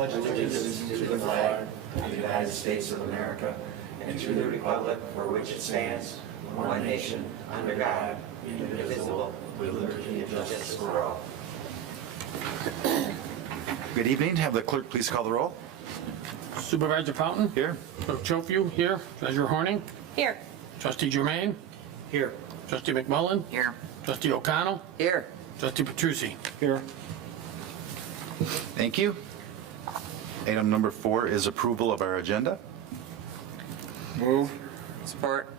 pledge allegiance to the flag of the United States of America and to the republic for which it stands, one nation, under God, indivisible, with liberty and justice for all. Good evening. Have the clerk please call the roll. Supervisor Fountain? Here. Clerk Chofiu, here. Treasurer Horning? Here. Trustee Germain? Here. Trustee McMullen? Here. Trustee O'Connell? Here. Trustee Petrucci? Here. Thank you. Item number 4 is approval of our agenda. Move. Support.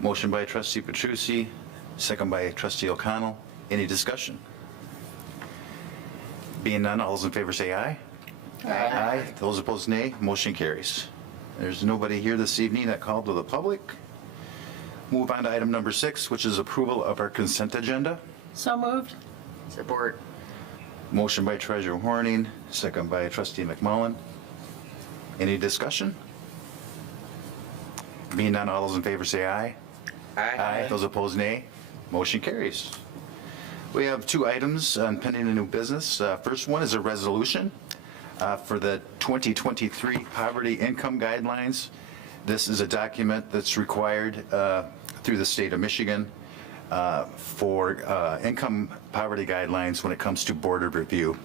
Motion by Trustee Petrucci, second by Trustee O'Connell. Any discussion? Being none, all those in favor say aye. Aye. Those opposed, nay. Motion carries. There's nobody here this evening that called to the public. Move on to item number 6, which is approval of our consent agenda. So moved. Support. Motion by Treasurer Horning, second by Trustee McMullen. Any discussion? Being none, all those in favor say aye. Aye. Those opposed, nay. Motion carries. We have 2 items on pending and new business. First one is a resolution for the 2023 Poverty Income Guidelines. This is a document that's required through the state of Michigan for income poverty guidelines when it comes to board of review.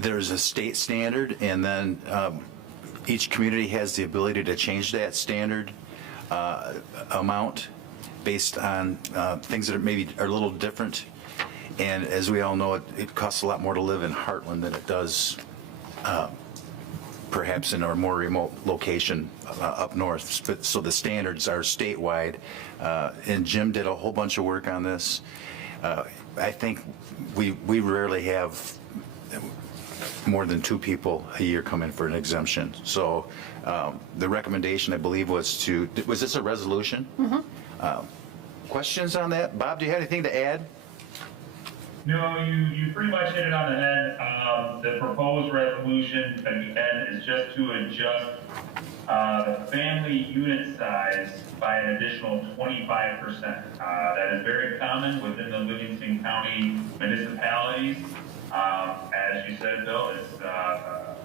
There's a state standard, and then each community has the ability to change that standard amount based on things that maybe are a little different. And as we all know, it costs a lot more to live in Heartland than it does perhaps in our more remote location up north. So the standards are statewide. And Jim did a whole bunch of work on this. I think we rarely have more than 2 people a year come in for an exemption. So the recommendation, I believe, was this a resolution? Mm-hmm. Questions on that? Bob, do you have anything to add? No, you pretty much hit it on the head. The proposed resolution at the end is just to adjust the family unit size by an additional 25%. That is very common within the Livingston County municipalities. As you said, Bill, it's a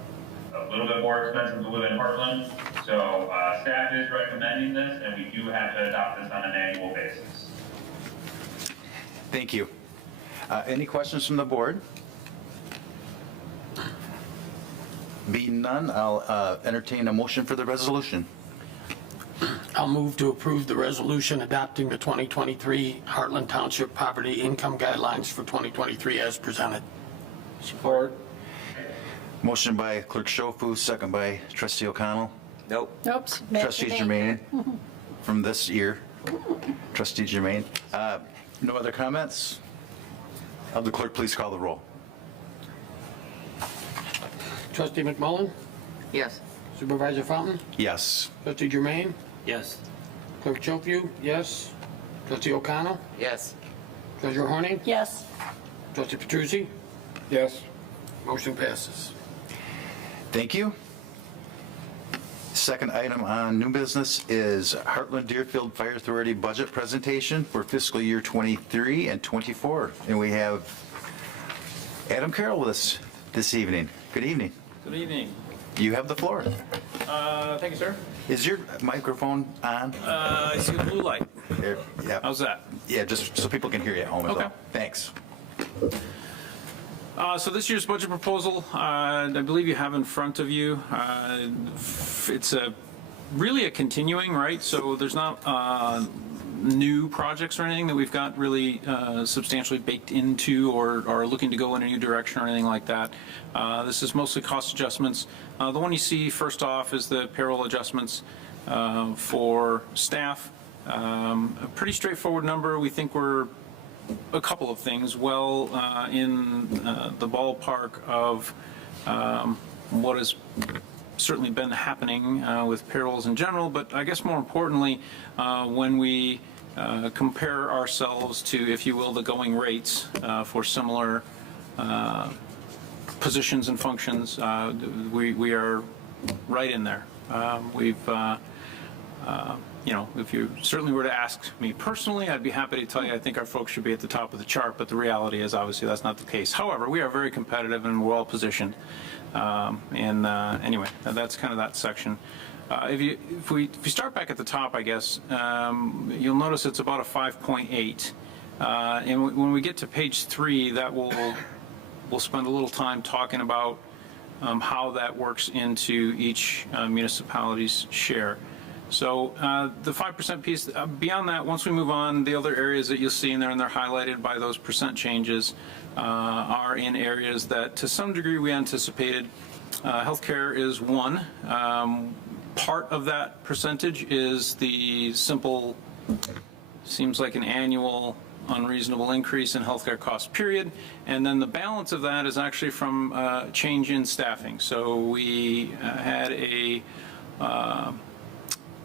little bit more expensive to live in Heartland. So staff is recommending this, and we do have to adopt this on an annual basis. Thank you. Any questions from the board? Being none, I'll entertain a motion for the resolution. I'll move to approve the resolution adopting the 2023 Heartland Township Poverty Income Guidelines for 2023 as presented. Support. Motion by Clerk Schofu, second by Trustee O'Connell. Nope. Oops. Trustee Germain from this year. Trustee Germain. No other comments? Have the clerk please call the roll. Trustee McMullen? Yes. Supervisor Fountain? Yes. Trustee Germain? Yes. Clerk Chofiu? Yes. Trustee O'Connell? Yes. Treasurer Horning? Yes. Trustee Petrucci? Yes. Motion passes. Thank you. Second item on new business is Heartland Deerfield Fire Authority budget presentation for fiscal year 23 and 24. And we have Adam Carroll with us this evening. Good evening. Good evening. You have the floor. Thank you, sir. Is your microphone on? I see the blue light. There, yeah. How's that? Yeah, just so people can hear you at home as Okay. well. Thanks. So this year's budget proposal, I believe you have in front of you. It's really a continuing, right? So there's not new projects or anything that we've got really substantially baked into or are looking to go in a new direction or anything like that. This is mostly cost adjustments. The one you see first off is the payroll adjustments for staff. A pretty straightforward number. We think we're a couple of things well in the ballpark of what has certainly been happening with payrolls in general, but I guess more importantly, when we compare ourselves to, if you will, the going rates for similar positions and functions, we are right in there. We've if you certainly were to ask me personally, I'd be happy to tell you I think our folks should be at the top of the chart, but the reality is obviously that's not the case. However, we are very competitive and well positioned. Anyway, that's kind of that section. If we start back at the top, I guess, you'll notice it's about a 5.8. And when we get to page 3, we'll spend a little time talking about how that works into each municipality's share. So the 5% piece, beyond that, once we move on, the other areas that you'll see in there, and they're highlighted by those percent changes, are in areas that to some degree we anticipated. Healthcare is one. Part of that percentage is the simple, seems like an annual unreasonable increase in healthcare costs, period. And then the balance of that is actually from change in staffing. So we had a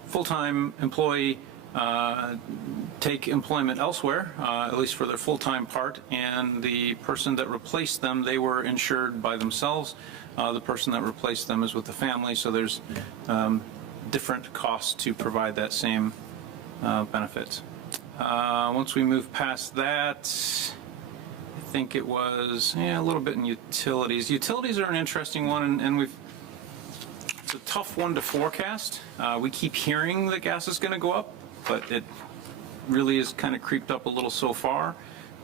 full-time employee take employment elsewhere, at least for their full-time part, and the person that replaced them, they were insured by themselves. The person that replaced them is with the family, so there's different costs to provide that same benefit. Once we move past that, I think it was a little bit in utilities. Utilities are an interesting one, and it's a tough one to forecast. We keep hearing that gas is going to go up, but it really has kind of creeped up a little so far.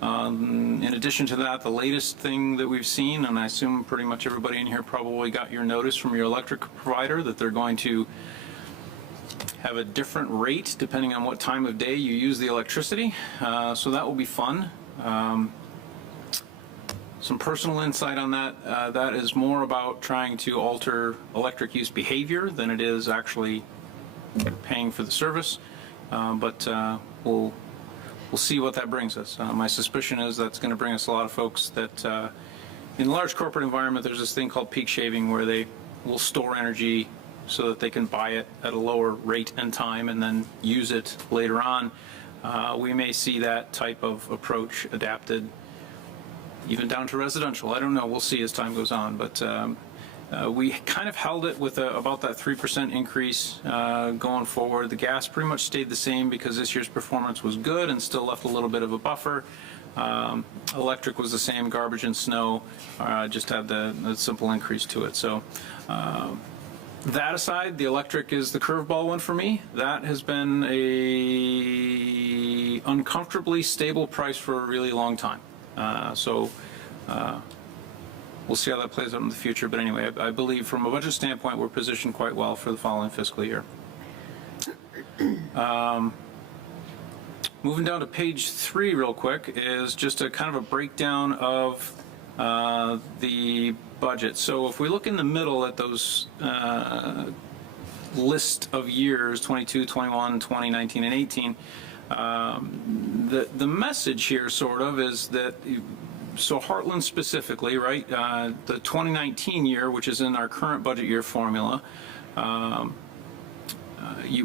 In addition to that, the latest thing that we've seen, and I assume pretty much everybody in here probably got your notice from your electric provider that they're going to have a different rate depending on what time of day you use the electricity. So that will be fun. Some personal insight on that. That is more about trying to alter electric use behavior than it is actually paying for the service. But we'll see what that brings us. My suspicion is that's going to bring us a lot of folks that in a large corporate environment, there's this thing called peak shaving where they will store energy so that they can buy it at a lower rate and time and then use it later on. We may see that type of approach adapted even down to residential. I don't know. We'll see as time goes on. But we kind of held it with about that 3% increase going forward. The gas pretty much stayed the same because this year's performance was good and still left a little bit of a buffer. Electric was the same, garbage and snow just had the simple increase to it. So that aside, the electric is the curveball one for me. That has been a uncomfortably stable price for a really long time. So we'll see how that plays out in the future. But anyway, I believe from a budget standpoint, we're positioned quite well for the following fiscal year. Moving down to page 3 real quick is just a kind of a breakdown of the budget. So if we look in the middle at those list of years, 22, 21, 20, 19, and 18, the message here sort of is that, so Heartland specifically, right, the 2019 year, which is in our current budget year formula,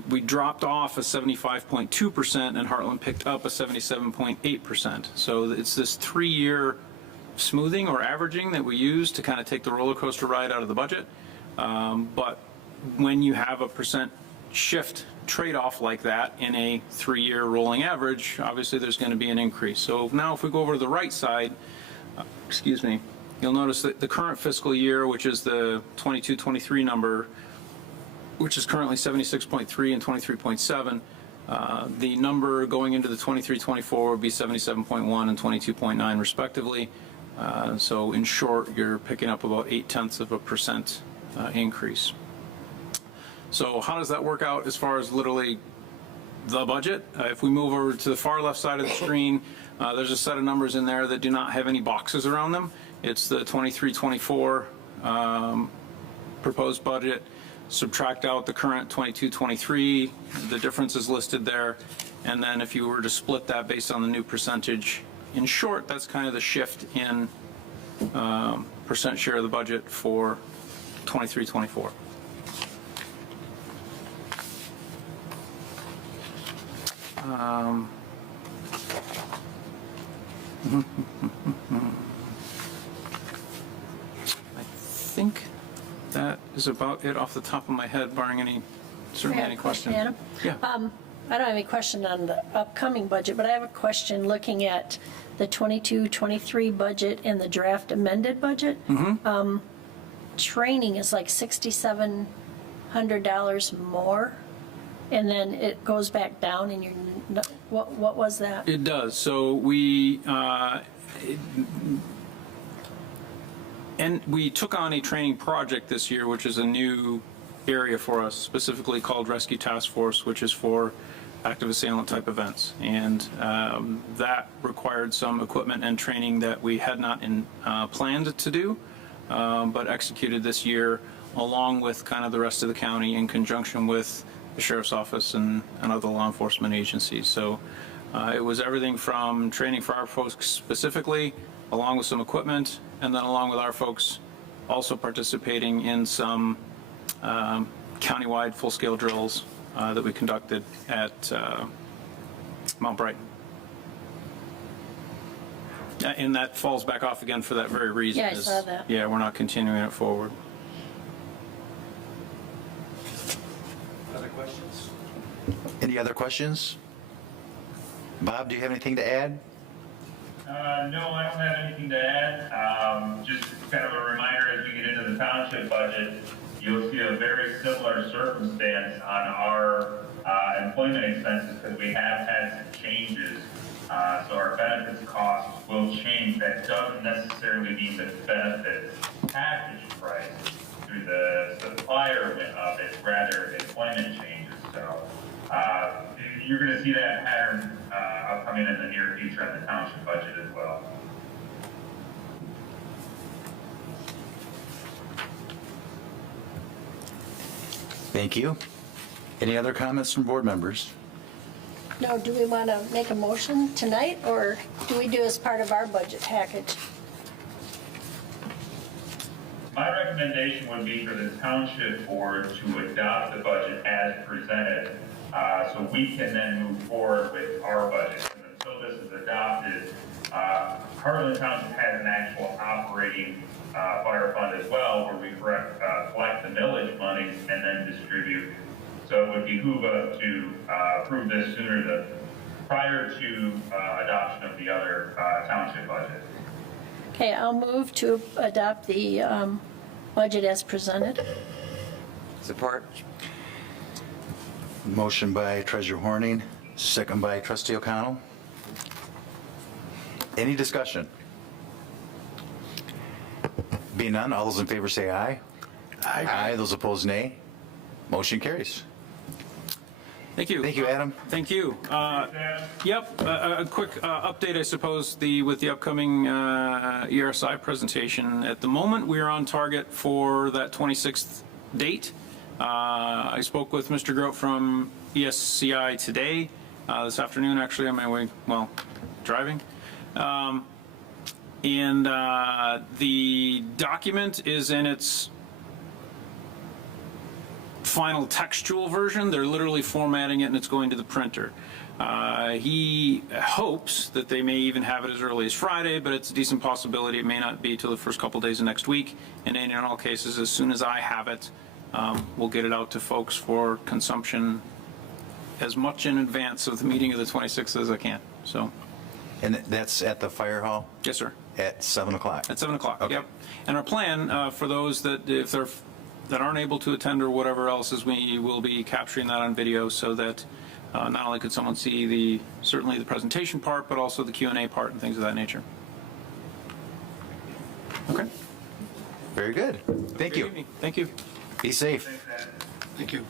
we dropped off a 75.2% and Heartland picked up a 77.8%. So it's this 3-year smoothing or averaging that we use to kind of take the roller coaster ride out of the budget. But when you have a percent shift trade-off like that in a 3-year rolling average, obviously there's going to be an increase. So now if we go over to the right side, you'll notice that the current fiscal year, which is the 22-23 number, which is currently 76.3 and 23.7, the number going into the 23-24 would be 77.1 and 22.9 respectively. So in short, you're picking up about 0.8% increase. So how does that work out as far as literally the budget? If we move over to the far left side of the screen, there's a set of numbers in there that do not have any boxes around them. It's the 23-24 proposed budget. Subtract out the current 22-23, the difference is listed there. And then if you were to split that based on the new percentage, in short, that's kind of the shift in percent share of the budget for 23-24. I think that is about it off the top of my head, barring certainly any questions. Adam? Yeah. I don't have any question on the upcoming budget, but I have a question looking at the 22-23 budget and the draft amended budget. Training is like $6,700 more, and then it goes back down, and what was that? It does. So we took on a training project this year, which is a new area for us, specifically called Rescue Task Force, which is for active assailant type events. And that required some equipment and training that we had not planned to do, but executed this year along with kind of the rest of the county in conjunction with the Sheriff's Office and other law enforcement agencies. So it was everything from training for our folks specifically, along with some equipment, and then along with our folks also participating in some countywide full-scale drills that we conducted at Mount Brighton. And that falls back off again for that very reason. Yeah, I saw that. Yeah, we're not continuing it forward. Other questions? Any other questions? Bob, do you have anything to add? No, I don't have anything to add. Just kind of a reminder, as we get into the township budget, you'll see a very similar circumstance on our employment expenses, because we have had some changes. So our benefits costs will change. That doesn't necessarily mean the benefits package price through the supplier of it, rather employment changes. So you're going to see that pattern upcoming in the near future in the township budget as well. Thank you. Any other comments from board members? No, do we want to make a motion tonight, or do we do as part of our budget package? My recommendation would be for the township board to adopt the budget as presented, so we can then move forward with our budget. And until this is adopted, Heartland Township has an actual operating fire fund as well, where we collect the millage monies and then distribute. So it would behoove us to approve this prior to adoption of the other township budget. Okay, I'll move to adopt the budget as presented. Support. Motion by Treasurer Horning, second by Trustee O'Connell. Any discussion? Being none, all those in favor say aye. Aye. Those opposed, nay. Motion carries. Thank you. Thank you, Adam. Thank you. Yep, a quick update, I suppose, with the upcoming ERSI presentation. At the moment, we are on target for that 26th date. I spoke with Mr. Grote from ESCI today, this afternoon, actually, on my way, driving. And the document is in its final textual version. They're literally formatting it and it's going to the printer. He hopes that they may even have it as early as Friday, but it's a decent possibility it may not be till the first couple days of next week. And in all cases, as soon as I have it, we'll get it out to folks for consumption as much in advance of the meeting of the 26th as I can. So. And that's at the fire hall Yes, sir. at 7 o'clock? At 7 o'clock, Okay. yep. And our plan for those that, if they're, that aren't able to attend or whatever else, is we will be capturing that on video so that not only could someone see certainly the presentation part, but also the Q&A part and things of that nature. Okay. Very good. Thank Good you. evening. Thank you. Be safe. Thank you.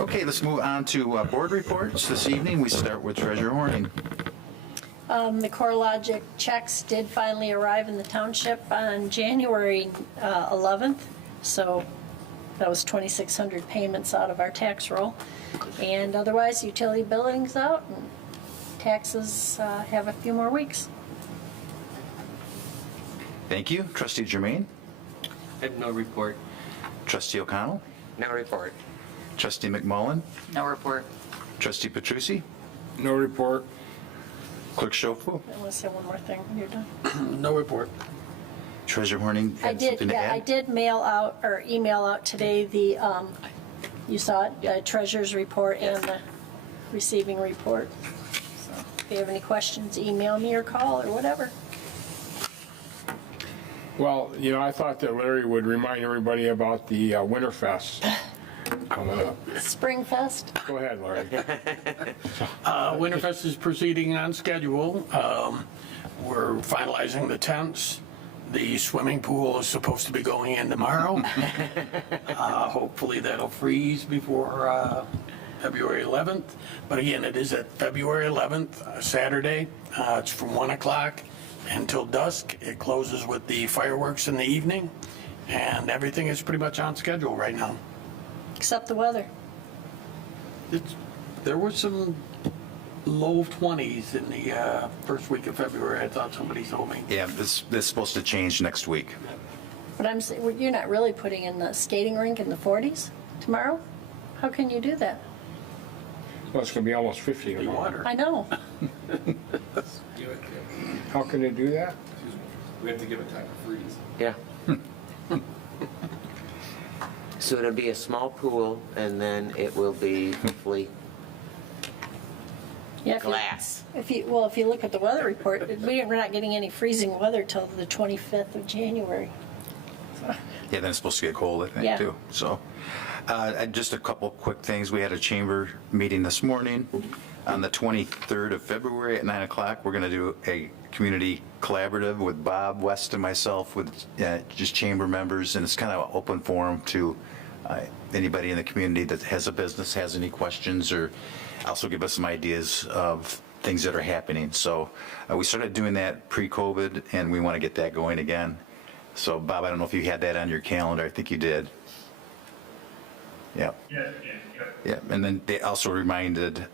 Okay, let's move on to board reports. This evening, we start with Treasurer Horning. The CoreLogic checks did finally arrive in the township on January 11th, so that was 2,600 payments out of our tax roll. And otherwise, utility billing's out, and taxes have a few more weeks. Thank you. Trustee Germain? I have no report. Trustee O'Connell? No report. Trustee McMullen? No report. Trustee Petrucci? No report. Clerk Schofield? I want to say one more thing. You're done. No report. Treasurer Horning I had did, something to yeah, I add? did mail out or email out today the, you saw it, treasurer's report and the receiving report. So if you have any questions, email me or call or whatever. Well, I thought that Larry would remind everybody about the Winterfest coming up. Springfest, Go ahead, Larry. Winterfest is proceeding on schedule. We're finalizing the tents. The swimming pool is supposed to be going in tomorrow. Hopefully that'll freeze before February 11th. But again, it is at February 11th, Saturday. It's from 1 o'clock until dusk. It closes with the fireworks in the evening. And everything is pretty much on schedule right now. except the weather. There were some low 20s in the first week of February, I thought somebody told me. Yeah, this is supposed to change next week. But I'm saying, well, you're not really putting in the skating rink in the 40s tomorrow? How can you do that? Well, it's going to be almost 50 The tomorrow. water. I know. How can they do that? We have to give it time to freeze. Yeah. So it'll be a small pool, and then it will be hopefully Yeah, glass. If you look at the weather report, we're not getting any freezing weather till the 25th of January. Yeah, then it's supposed to get cold, I think, Yeah. too. So, just a couple quick things. We had a chamber meeting this morning. On the 23rd of February at 9 o'clock, we're going to do a community collaborative with Bob West and myself, with just chamber members, and it's kind of an open forum to anybody in the community that has a business, has any questions, or also give us some ideas of things that are happening. So we started doing that pre-COVID, and we want to get that going again. So Bob, I don't know if you had that on your calendar. I think you did. Yeah. Yes, yes. Yeah, and then they also reminded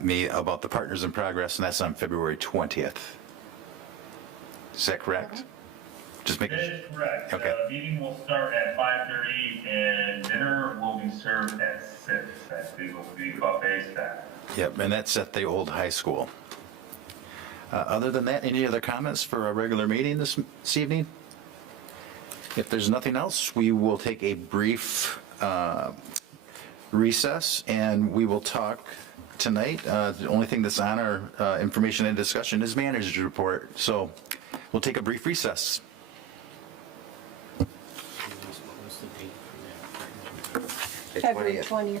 me about the Partners in Progress, and that's on February 20th. Is that correct? Just making That sure. is correct. Okay. The meeting will start at 5:30 and dinner will be served at 6. That's the buffet style. Yep, and that's at the old high school. Other than that, any other comments for a regular meeting this evening? If there's nothing else, we will take a brief recess, and we will talk tonight. The only thing that's on our information and discussion is manager's report. So we'll take a brief recess. The February 20th. 20th.